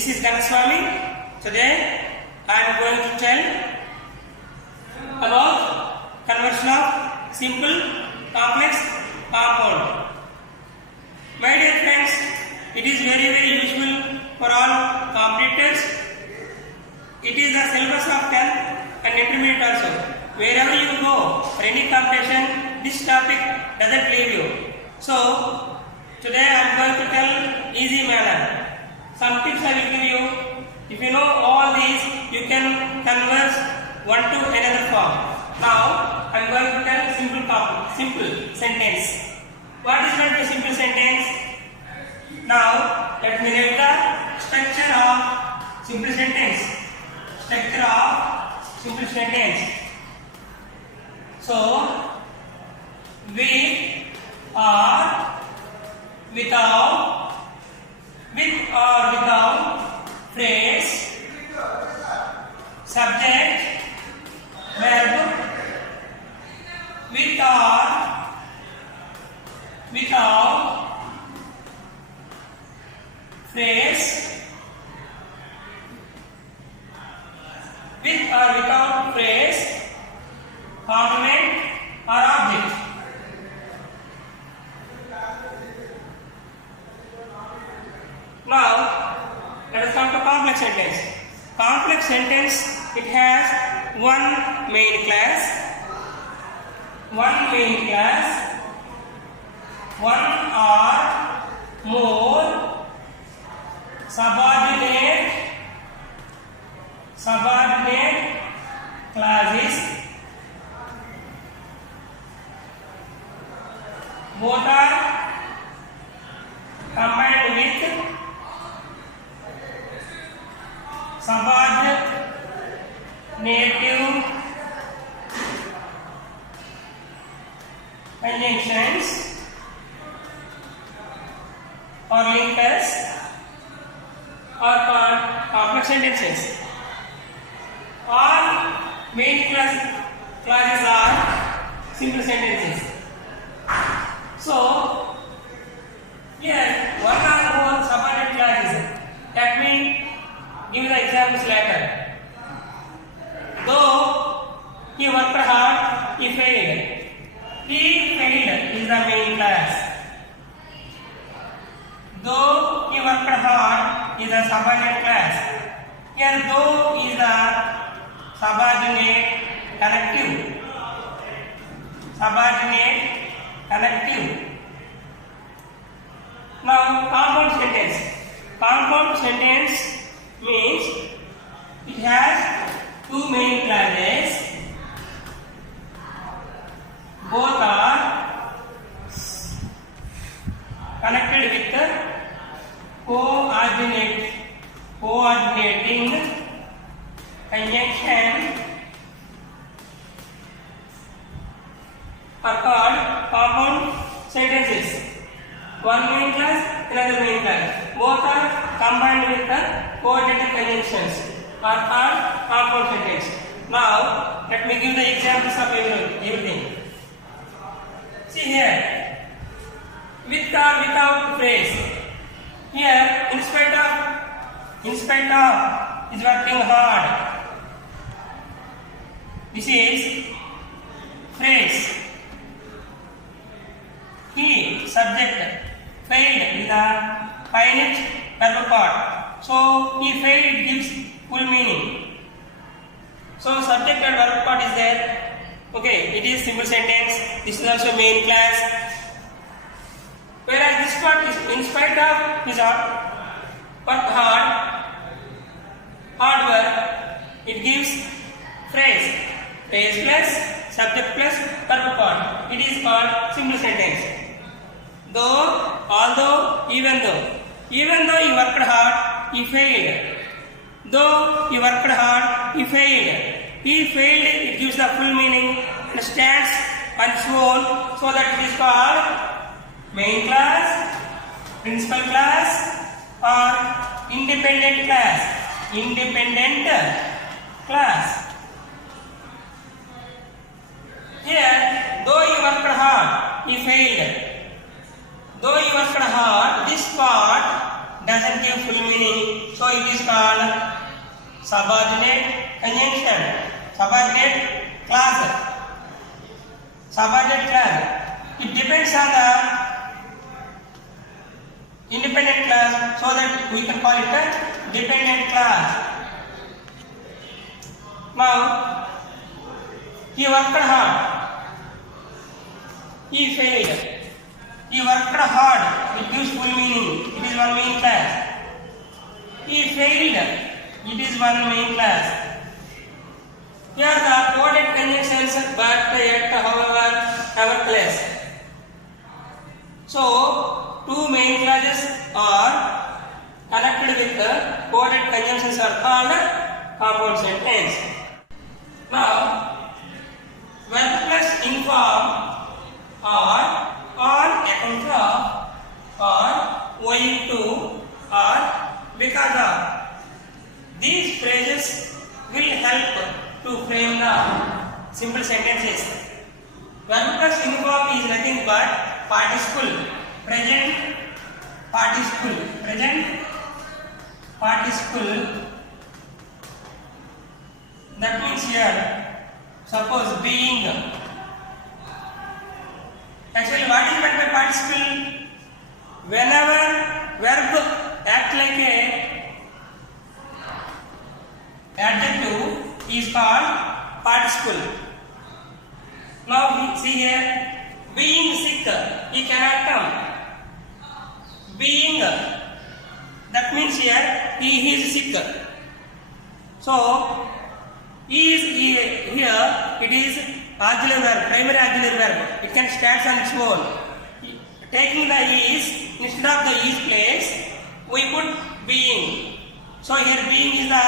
This is Ganaswamy. Today I am going to tell about conversion of simple complex compound. My dear friends, it is very useful for all competitors. It is the syllabus of 10th and intermediate also. Wherever you go for any competition, this topic doesn't leave you. So today I am going to tell easy manner. Some tips I will give you. If you know all these, you can convert one to another form. Now I am going to tell simple sentence. What is meant by simple sentence? Now let me write the structure of simple sentence. Structure of simple sentence. So with or without, with or without phrase, subject, verb, with or without phrase, with or without phrase, complement or object. Now let us come to complex sentence. Complex sentence, it has one main class, one or more subordinate classes. Both are combined with subordinate conjunctions or linkers are called complex sentences. All main classes are simple sentences. So here one or more subordinate clauses. That means give the examples later. Though he worked hard, he failed. He failed is the main class. Though he worked hard is a subordinate class. Here though is the subordinate connective. Now compound sentence. Compound sentence means it has two main classes. Both are connected with the coordinating conjunction are called compound sentences. One main class, another main class. Both are combined with the coordinating conjunctions are called compound sentence. Now let me give the examples of everything. See here, with or without phrase. Here, in spite of is working hard. This is phrase. He, subject, failed is a finite verb part. So he failed gives full meaning. So subject and verb part is there. Okay, it is simple sentence. This is also main class. Whereas this part is in spite of his worked hard work, it gives phrase plus subject plus verb part. It is called simple sentence. Though, although, even though he worked hard, he failed. Though he worked hard, he failed. He failed, it gives the full meaning and stands on its own, so that it is called main class, principal class or independent class. Here, though he worked hard, he failed. Though he worked hard, this part doesn't give full meaning, so it is subordinate conjunction, subordinate clause, subordinate clause. It depends on the independent clause, so that we can call it a dependent clause. Now, he worked hard. He failed. He worked hard. It gives full meaning. It is one main class. He failed. It is one main class. Here the coded conjunctions, but yet however have a class. So two main clauses are connected with the coded conjunctions are called compound sentence. Now, verb plus inform or on account of or owing to or because of. These phrases will help to frame the simple sentences. Verb plus inform is nothing but participle, present participle, that means here, suppose being. Actually, what is meant by participle? Whenever verb act like a adjective is called participle. Now see here, being sick, he cannot come. Being, that means here he is sick. So here it is auxiliary verb, primary auxiliary verb. It can stand on its own. Taking the is, instead of the is place, we put being. So here being is the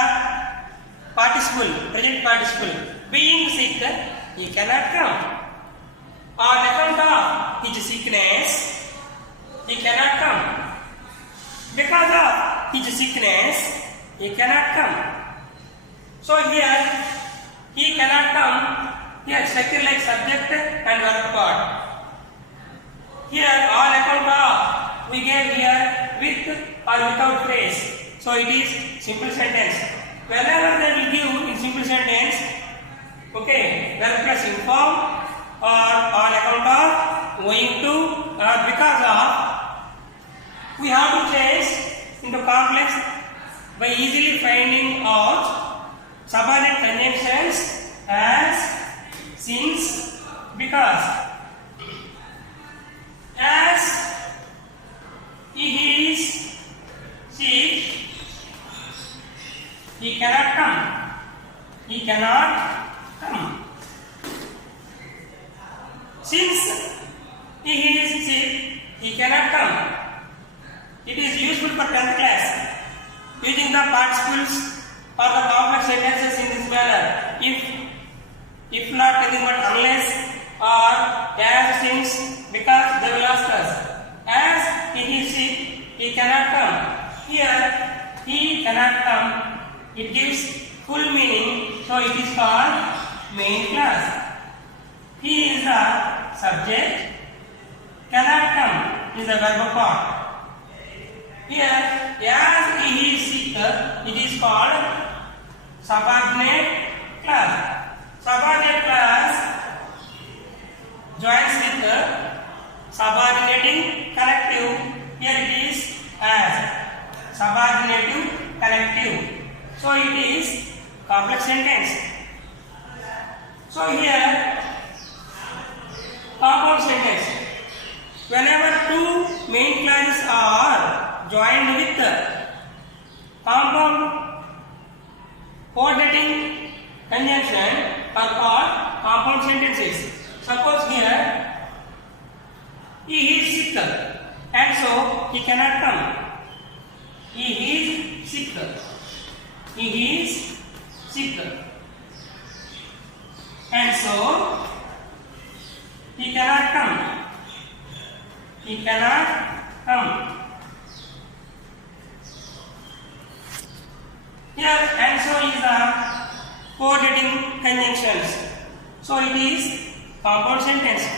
participle, present participle. Being sick, he cannot come. On account of his sickness, he cannot come. Because of his sickness, he cannot come. So here, he cannot come. Here, structure like subject and verb part. Here, on account of, we gave here with or without phrase. So it is simple sentence. Whenever they will give in simple sentence, okay, verb plus inform or on account of, owing to or because of, we have to change into complex by easily finding out subordinate conjunctions as, since, because. As he is sick, he cannot come. He cannot come. Since he is sick, he cannot come. It is useful for 10th class. Using the participles or the complex sentences in this manner. If not nothing but unless or as, since, because they will ask us. As he is sick, he cannot come. Here, he cannot come. It gives full meaning, so it is called main class. He is the subject, cannot come is the verb part. Here, as he is sick, it is called subordinate class. Subordinate class joins with subordinating collective. Here it is as subordinative collective. So it is complex sentence. So here compound sentence. Whenever two main clauses are joined with compound coordinating conjunction are called compound sentences. Suppose here he is sick and so he cannot come. He is sick. He is sick. And so he cannot come. He cannot come. Here and so is the coordinating conjunctions. So it is compound sentence.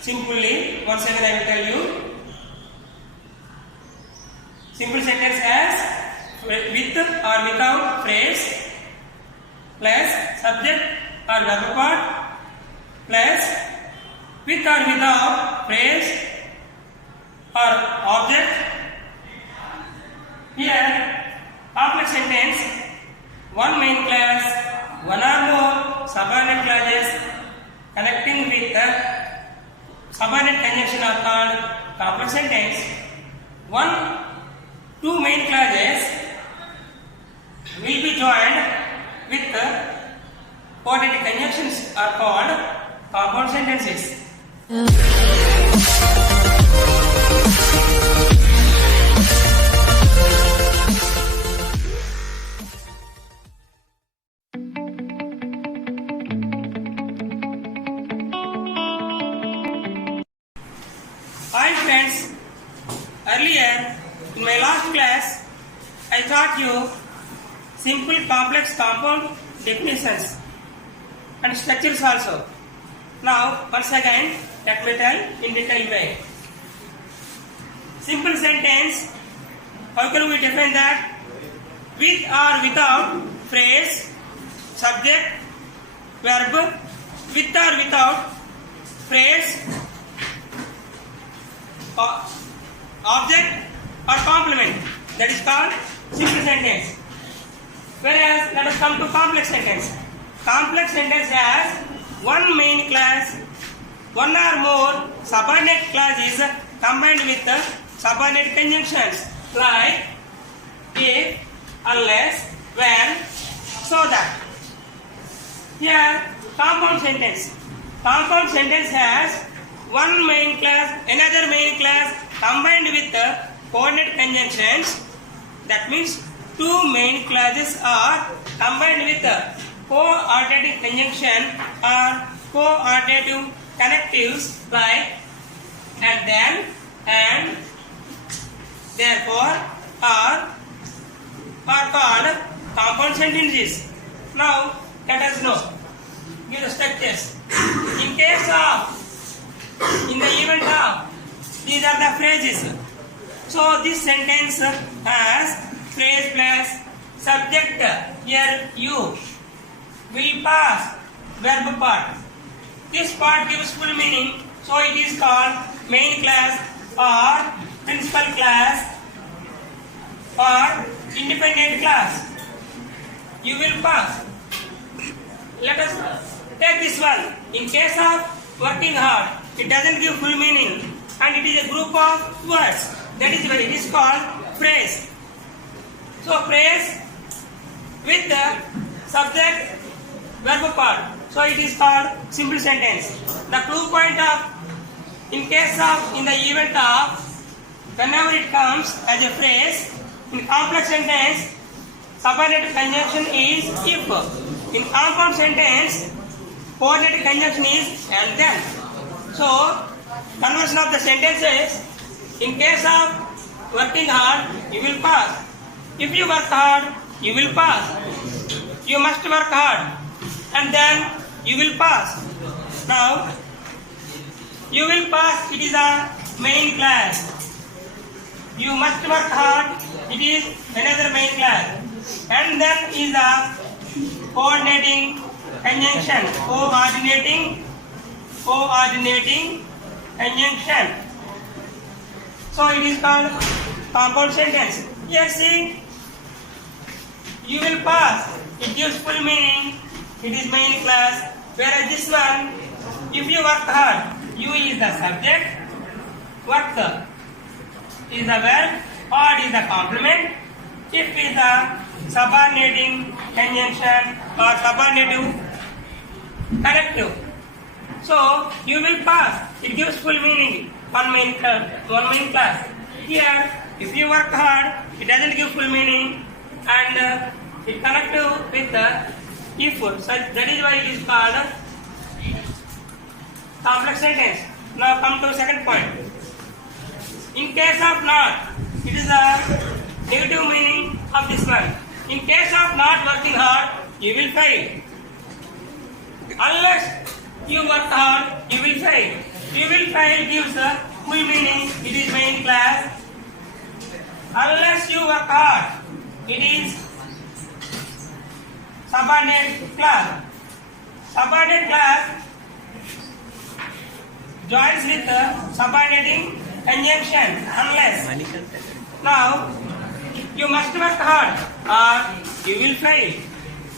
Simply, once again I will tell you. Simple sentence as with or without phrase plus subject or verb part plus with or without phrase or object. Here complex sentence, one main class, one or more subordinate clauses connecting with the subordinate conjunction are called complex sentence. Two main clauses will be joined with coordinate conjunctions are called compound sentences. Hi friends, earlier in my last class I taught you simple, complex, compound definitions and structures also. Now once again let me tell in detail way. Simple sentence, how can we define that? With or without phrase, subject, verb, with or without phrase, object or complement, that is called simple sentence. Whereas let us come to complex sentence. Complex sentence has one main class, one or more subordinate clauses combined with the subordinate conjunctions like if, unless, when, so that. Here compound sentence. Compound sentence has one main class, another main class combined with the coordinate conjunctions. That means two main clauses are combined with the co-ordinating conjunction or co-ordinative connectives like and then, and, therefore, are called compound sentences. Now let us know. Give the structures. In case of, in the event of, these are the phrases. So this sentence has phrase plus subject, here you, will pass, verb part. This part gives full meaning, so it is called main class or principal class or independent class. You will pass. Let us take this one. In case of working hard, it doesn't give full meaning and it is a group of words. That is why it is called phrase. So phrase with the subject, verb part. So it is called simple sentence. The clue point of, in case of, in the event of, whenever it comes as a phrase, in complex sentence, subordinate conjunction is if. In compound sentence, coordinate conjunction is and then. So conversion of the sentences, in case of working hard, you will pass. If you work hard, you will pass. You must work hard and then you will pass. Now, you will pass, it is a main class. You must work hard, it is another main class. And then is a coordinating conjunction, coordinating conjunction. So it is called compound sentence. Here see, you will pass, it gives full meaning, it is main class. Whereas this one, if you work hard, you is the subject, work is the verb, hard is the complement, if is the subordinating conjunction or subordinative connective. So you will pass, it gives full meaning, one main class. Here, if you work hard, it doesn't give full meaning and it connective with the if. So that is why it is called complex sentence. Now come to second point. In case of not, it is a negative meaning of this one. In case of not working hard, you will fail. Unless you work hard, you will fail. You will fail gives a full meaning, it is main class. Unless you work hard, it is subordinate clause. Subordinate clause joins with the subordinating conjunction unless. Now you must work hard or you will fail.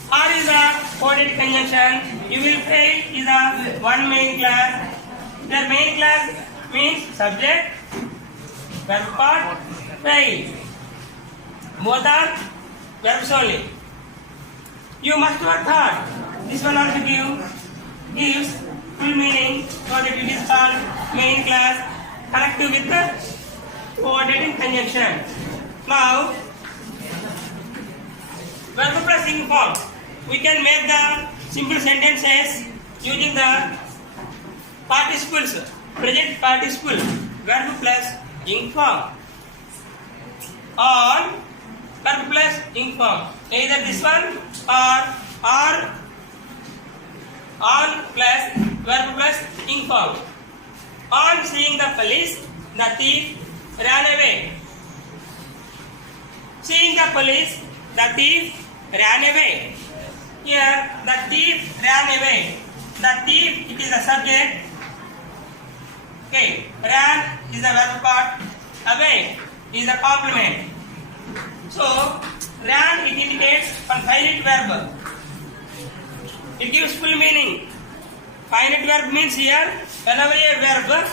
Or is a coordinate conjunction. You will fail is a one main clause. The main clause means subject, verb part, fail. Both are verbs only. You must work hard. This one also gives full meaning, so that it is called main clause connected with the coordinating conjunction. Now, verb plus ing form. We can make the simple sentences using the participles, present participle, verb plus ing form. Or verb plus ing form. Either this one or on plus verb plus ing form. On seeing the police, the thief ran away. Seeing the police, the thief ran away. Here, the thief ran away. The thief, it is a subject. Okay, ran is a verb part. Away is a complement. So, ran, it indicates a finite verb. It gives full meaning. Finite verb means here, whenever a verb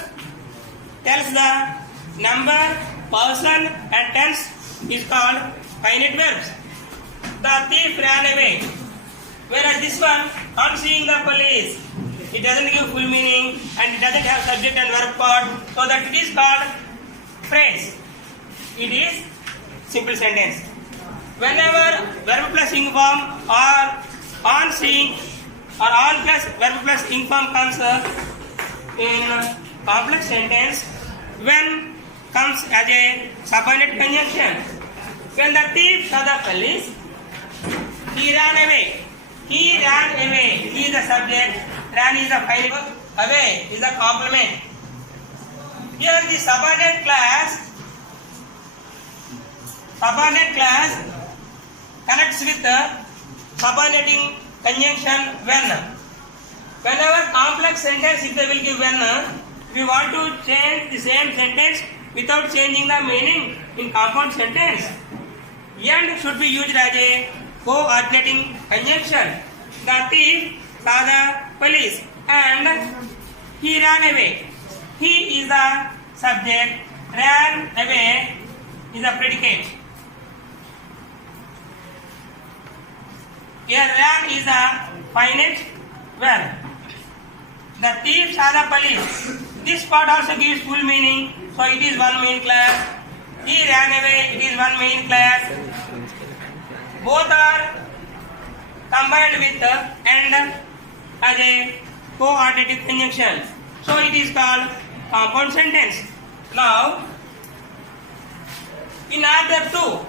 tells the number, person and tense is called finite verbs. The thief ran away. Whereas this one, on seeing the police, it doesn't give full meaning and it doesn't have subject and verb part, so that it is called phrase. It is simple sentence. Whenever verb plus ing form or on seeing or on plus verb plus ing form comes in complex sentence, when comes as a subordinate conjunction. When the thief saw the police, he ran away. He ran away. He is the subject. Ran is the finite verb. Away is the complement. Here the subordinate clause connects with the subordinating conjunction when. Whenever complex sentence, if they will give when, we want to change the same sentence without changing the meaning in compound sentence. And should be used as a coordinating conjunction. The thief saw the police and he ran away. He is the subject. Ran away is a predicate. Here ran is a finite verb. The thief saw the police. This part also gives full meaning. So it is one main class. He ran away. It is one main class. Both are combined with and as a coordinating conjunction. So it is called compound sentence. Now, in order to,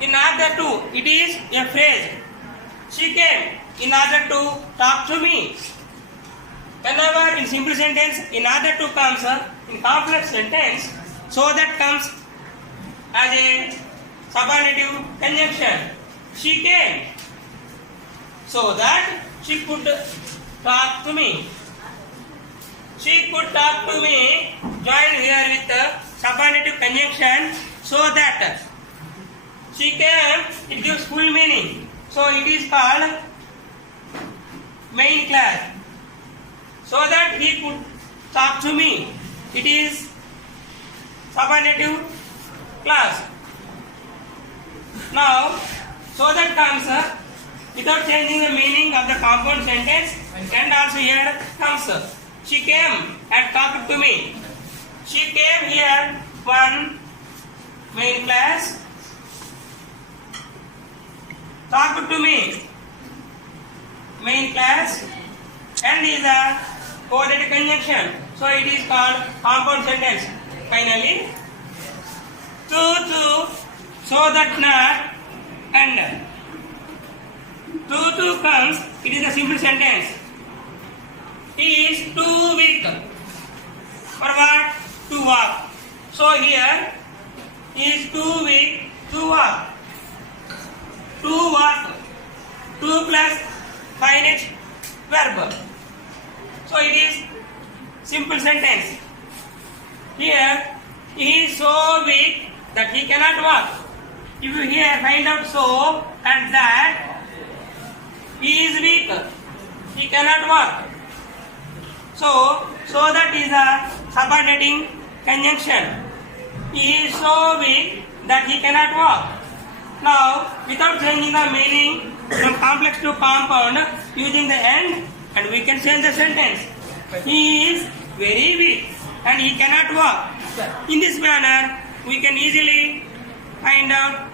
it is a phrase. She came in order to talk to me. Whenever in simple sentence, in order to comes in complex sentence, so that comes as a subordinative conjunction. She came so that she could talk to me. She could talk to me, join here with the subordinative conjunction, so that she came, it gives full meaning. So it is called main clause. So that he could talk to me. It is subordinative clause. Now, so that comes without changing the meaning of the compound sentence, and also here comes she came and talked to me. She came here, one main clause, talked to me, main clause, and is a coordinated conjunction. So it is called compound sentence. Finally, to, so that not, and to comes, it is a simple sentence. He is too weak for what? To walk. So here, he is too weak To walk. To walk. To plus finite verb. So it is simple sentence. Here, he is so weak that he cannot walk. If you here find out so and that, he is weak, he cannot walk. So that is a subordinating conjunction. He is so weak that he cannot walk. Now, without changing the meaning from complex to compound, using the end, and we can change the sentence. He is very weak and he cannot walk. In this manner, we can easily find out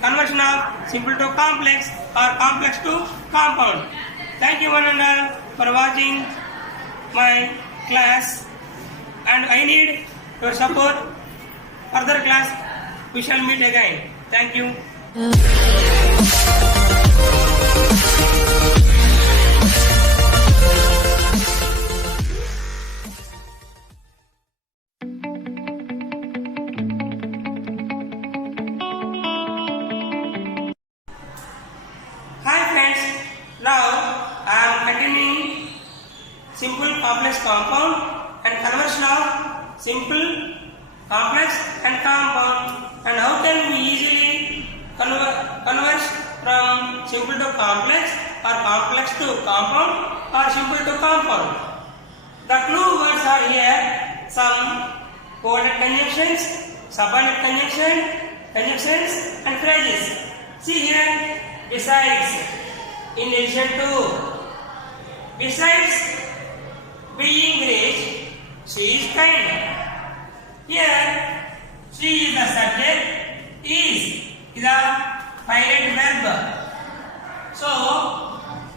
conversion of simple to complex or complex to compound. Thank you one and all for watching my class, and I need your support. Further class, we shall meet again. Thank you. Hi friends, now I am continuing simple complex compound and conversion of simple complex and compound, and how can we easily convert from simple to complex or complex to compound or simple to compound. The clue words are here: some coordinate conjunctions, subordinate conjunctions and phrases. See here, besides, in addition to, besides being rich, she is kind. Here, she is the subject, is a finite verb. So,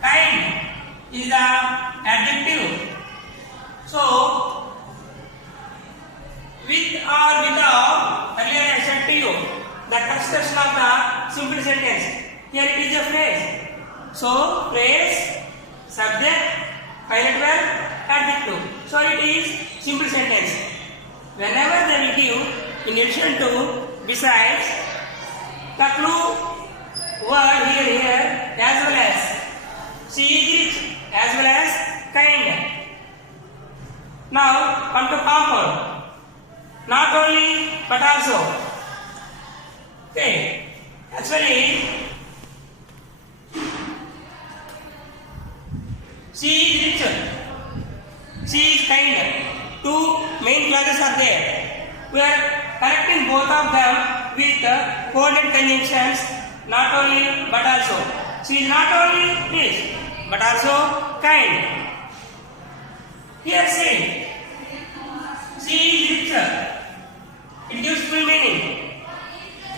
kind is the adjective. So, with or without, earlier I said to you, the construction of the simple sentence. Here it is a phrase. So, phrase, subject, finite verb, adjective. So, it is simple sentence. Whenever they will give in addition to, besides, the clue word here as well as, she is rich as well as kind. Now come to compound. Not only but also. Okay. Actually, she is rich. She is kind. Two main clauses are there. We are connecting both of them with coordinate conjunctions, not only but also. She is not only rich but also kind. Here say, she is richer. It gives full meaning.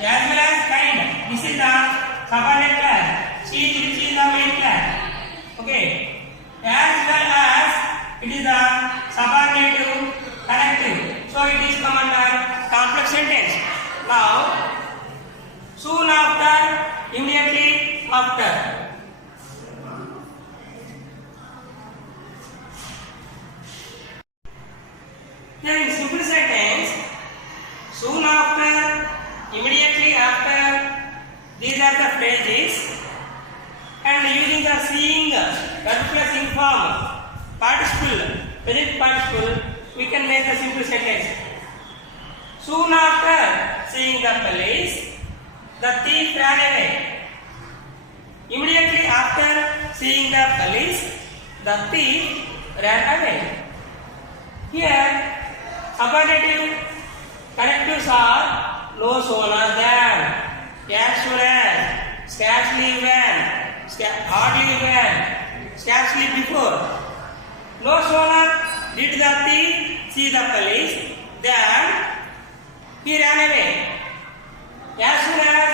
As well as kind. This is the subordinate class. She is rich in the main class. Okay. As well as it is the subordinative connective. So it is come under complex sentence. Now, soon after, immediately after. Here in simple sentence, soon after, immediately after, these are the phrases, and using the seeing verb plus ing form, participle, present participle, we can make a simple sentence. Soon after seeing the police, the thief ran away. Immediately after seeing the police, the thief ran away. Here, subordinative connectives are no sooner than, as soon as, scarcely when, hardly when, scarcely before. No sooner did the thief see the police than he ran away. As soon as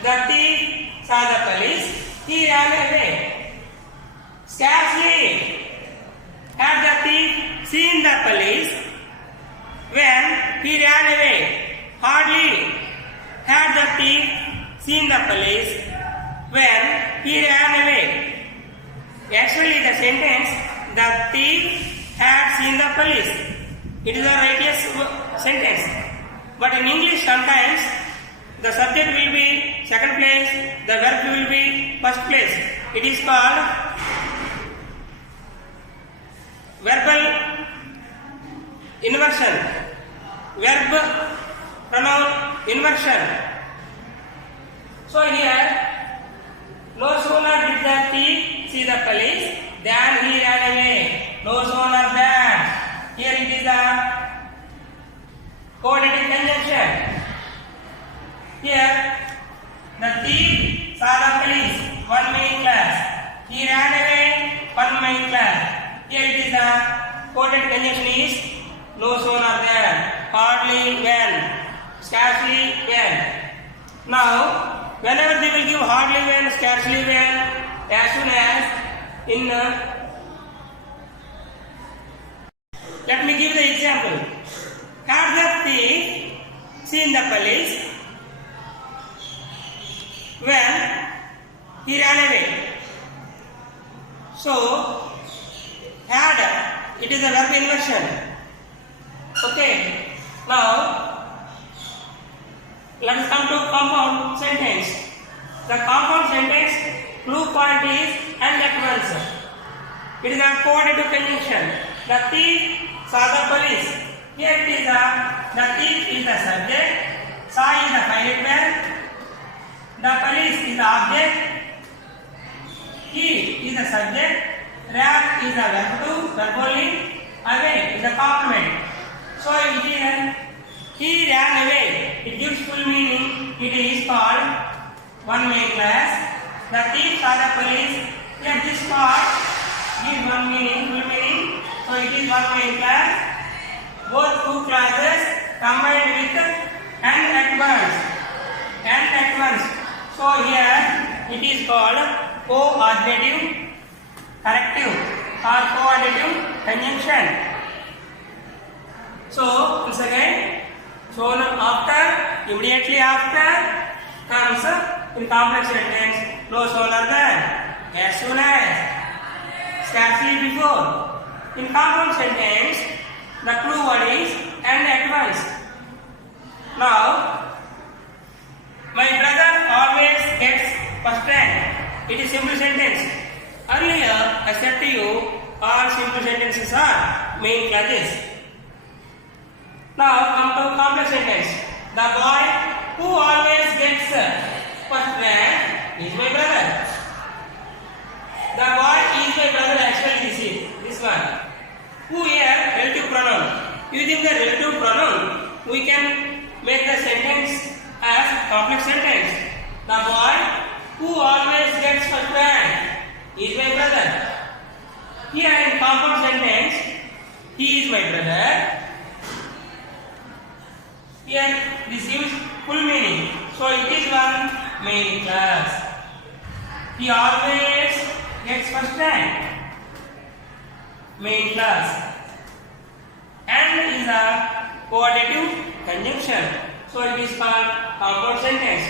the thief saw the police, he ran away. Scarcely had the thief seen the police when he ran away. Hardly had the thief seen the police when he ran away. Actually, the sentence, the thief had seen the police. It is a righteous sentence. But in English, sometimes The subject will be second place, the verb will be first place. It is called verbal inversion. Verb pronoun inversion. So here, no sooner did the thief see the police than he ran away. No sooner than. Here it is the coordinating conjunction. Here, the thief saw the police, one main class. He ran away, one main class. Here it is the coordinating conjunction is no sooner than, hardly when, scarcely when. Now, whenever they will give hardly when, scarcely when, as soon as in let me give the example. Had the thief seen the police when he ran away? So, had, it is a verb inversion. Okay. Now, let us come to compound sentence. The compound sentence clue point is and at once. It is a coordinative conjunction. The thief saw the police. Here it is the thief is the subject, saw is the finite verb, the police is the object, he is the subject, ran is the verb to, verb only, away is the complement. So it is he ran away. It gives full meaning. It is called one main class. The thief saw the police. Here this part gives one meaning, full meaning. So it is one main class. Both two classes combined with and at once. And at once. So here it is called coordinative corrective or coordinative conjunction. So once again, so after, immediately after comes in complex sentence no sooner than, as soon as, scarcely before. In compound sentence, the clue word is and at once. Now, my brother always gets first rank. It is simple sentence. Earlier, I said to you, all simple sentences are main classes. Now, come to complex sentence. The boy who always gets first rank is my brother. The boy is my brother, actually this one. Who here, relative pronoun. Using the relative pronoun, we can make the sentence as complex sentence. The boy who always gets first rank is my brother. Here in compound sentence, he is my brother. Here this gives full meaning. So it is one main class. He always gets first rank. Main class. And is a coordinative conjunction. So it is called compound sentence.